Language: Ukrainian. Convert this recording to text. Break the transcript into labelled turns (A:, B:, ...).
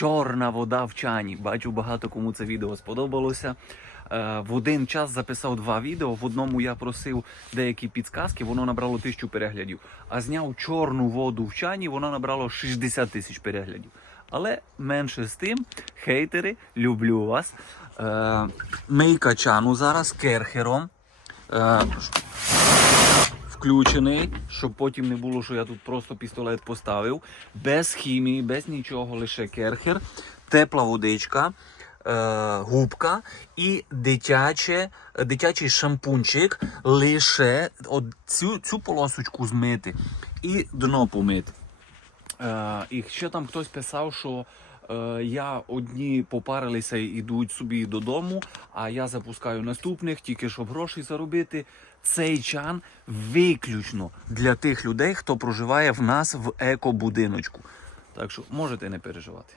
A: Чорна вода в чані. Бачу, багато кому це відео сподобалося. Е, В один час записав два відео. В одному я просив деякі підсказки, воно набрало тисячу переглядів. А зняв чорну воду в чані, воно набрало 60 тисяч переглядів. Але менше з тим, хейтери, люблю вас. Е, Мийка чану зараз керхером. Включений, щоб потім не було, що я тут просто пістолет поставив. Без хімії, без нічого, лише керхер, тепла водичка, е, губка і дитяче, дитячий шампунчик. Лише от цю, цю полосочку змити і дно помити. Е, і ще там хтось писав, що я одні попарилися і йдуть собі додому, а я запускаю наступних, тільки щоб гроші заробити. Цей чан виключно для тих людей, хто проживає в нас в екобудиночку. Так що можете не переживати.